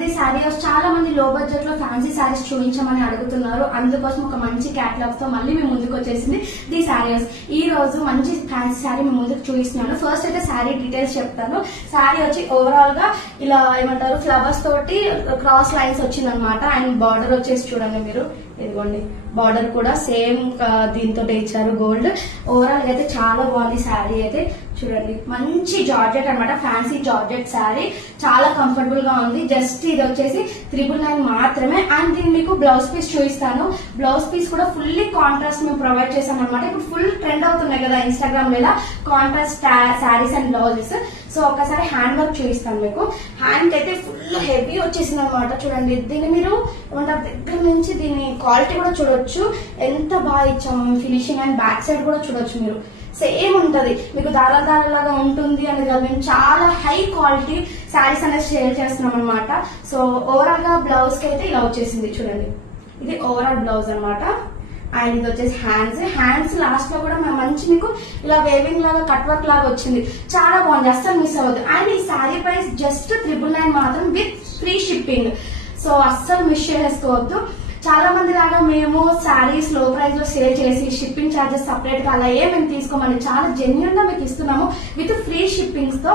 The saris చాలా మంది లో బడ్జెట్ లో ఫ్యాన్సీ శారీస్ చూపించమని అడుగుతున్నారు. అందుకోసం ఒక మంచి క్యాటలాగ్ తో మళ్ళీ మీ ముందుకు వచ్చేసింది ది శారీస్. ఈ రోజు మంచి ఫ్యాన్సీ శారీ మీ ముందుకు చూపిస్తున్నాను. ఫస్ట్ అయితే శారీ డీటెయిల్స్ చెప్తాను. శారీ వచ్చి ఓవరాల్ గా ఇలా ఏమంటారు ఫ్లవర్స్ తోటి క్రాస్ లైన్స్ వచ్చింది అనమాట. అండ్ బార్డర్ వచ్చేసి చూడండి మీరు, ఇదిగోండి బార్డర్ కూడా సేమ్ దీంతో ఇచ్చారు గోల్డ్. ఓవరాల్ అయితే చాలా బాగుంది శారీ అయితే. చూడండి మంచి జార్జెట్ అనమాట, ఫ్యాన్సీ జార్జెట్ శారీ, చాలా కంఫర్టబుల్ గా ఉంది. జస్ట్ ఇది వచ్చేసి 999 మాత్రమే. అండ్ దీన్ని మీకు బ్లౌజ్ పీస్ చూపిస్తాను. బ్లౌజ్ పీస్ కూడా ఫుల్లీ కాంట్రాస్ట్ మేము ప్రొవైడ్ చేసాం అనమాట. ఇప్పుడు ఫుల్ ట్రెండ్ అవుతున్నాయి కదా ఇన్స్టాగ్రామ్ మీద contrast saris and blouses. So ఒకసారి హ్యాండ్ వర్క్ చూపిస్తాను మీకు. హ్యాండ్ అయితే ఫుల్ హెవీ వచ్చేసింది అనమాట. చూడండి దీన్ని మీరు ఏమంటారు దగ్గర నుంచి దీని క్వాలిటీ కూడా చూడొచ్చు, ఎంత బాగా ఇచ్చాము ఫినిషింగ్. అండ్ బ్యాక్ సైడ్ కూడా చూడొచ్చు మీరు, సేమ్ ఉంటది మీకు దారాలాగా ఉంటుంది అనేది కాదు. మేము చాలా హై క్వాలిటీ శారీస్ అనేది షేర్ చేస్తున్నాం అనమాట. సో ఓవరాల్ గా బ్లౌజ్ కి అయితే ఇలా వచ్చేసింది చూడండి. ఇది ఓవరాల్ బ్లౌజ్ అనమాట. అండ్ ఇది వచ్చేసి హ్యాండ్స్ లాస్ట్ లో కూడా మంచి మీకు ఇలా వేవింగ్ లాగా కట్ వర్క్ లాగా వచ్చింది. చాలా బాగుంది, అస్సలు మిస్ అవ్వద్దు. అండ్ ఈ శారీ ప్రైస్ జస్ట్ 999 మాత్రం విత్ ఫ్రీ షిప్పింగ్. సో అస్సలు మిస్ చేసుకోవద్దు. చాలా మంది లాగా మేము శారీస్ లో ప్రైస్ లో సేల్ చేసి షిప్పింగ్ ఛార్జెస్ సపరేట్ గా అలా మేము తీసుకోమని చాలా జెన్యూన్ గా మీకు ఇస్తున్నాము విత్ ఫ్రీ షిప్పింగ్స్ తో.